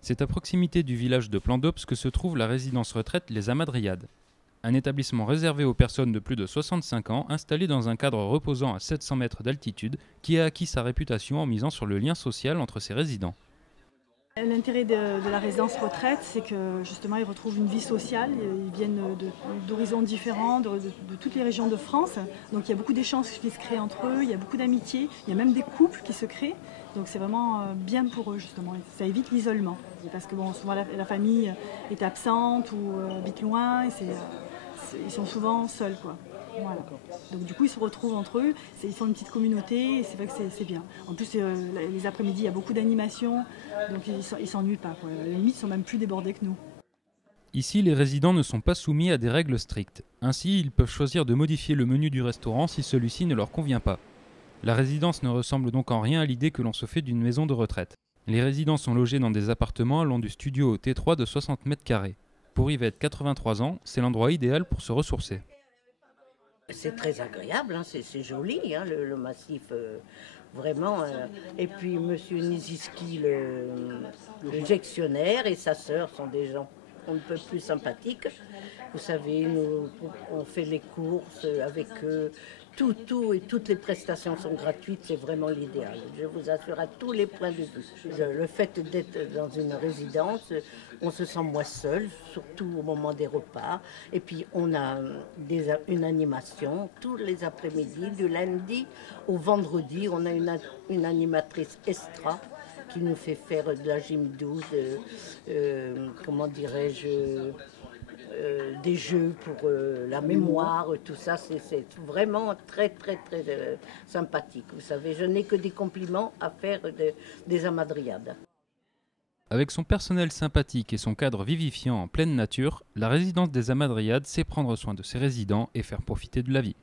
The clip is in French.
C'est à proximité du village de Plan d'Aubes que se trouve la résidence retraite Les Amadriades. Un établissement réservé aux personnes de plus de 65 ans, installé dans un cadre reposant à 700 mètres d'altitude, qui a acquis sa réputation en misant sur le lien social entre ses résidents. L'intérêt de la résidence retraite, c'est que justement ils retrouvent une vie sociale, ils viennent d'horizons différents, de toutes les régions de France, donc il y a beaucoup d'échanges qui se créent entre eux, il y a beaucoup d'amitié, il y a même des couples qui se créent, donc c'est vraiment bien pour eux justement, ça évite l'isolement, parce que bon, souvent la famille est absente ou habite loin, et ils sont souvent seuls, quoi. Voilà. Donc du coup ils se retrouvent entre eux, ils sont une petite communauté et c'est vrai que c'est bien. En plus les après-midi il y a beaucoup d'animations, donc ils s'ennuient pas, quoi. Les limites sont même plus débordés que nous. Ici, les résidents ne sont pas soumis à des règles strictes. Ainsi, ils peuvent choisir de modifier le menu du restaurant si celui-ci ne leur convient pas. La résidence ne ressemble donc en rien à l'idée que l'on se fait d'une maison de retraite. Les résidents sont logés dans des appartements allant du studio au T3 de 60 mètres carrés. Pour Yvette, 83 ans, c'est l'endroit idéal pour se ressourcer. C'est très agréable, hein, c'est joli, hein, le massif, vraiment. Et puis Monsieur Niziski, le gestionnaire, et sa sœur sont des gens on ne peut plus sympathiques. Vous savez, nous, on fait les courses avec eux. Tout et toutes les prestations sont gratuites, c'est vraiment l'idéal. Je vous assure à tous les points de vue. Le fait d'être dans une résidence, on se sent moins seul, surtout au moment des repas. Et puis on a une animation tous les après-midi, du lundi au vendredi. On a une animatrice extra qui nous fait faire de la gym douce, comment dirais-je, des jeux pour la mémoire, tout ça, c'est vraiment très sympathique. Vous savez, je n'ai que des compliments à faire des Amadriades. Avec son personnel sympathique et son cadre vivifiant en pleine nature, la résidence des Amadriades sait prendre soin de ses résidents et faire profiter de la vie.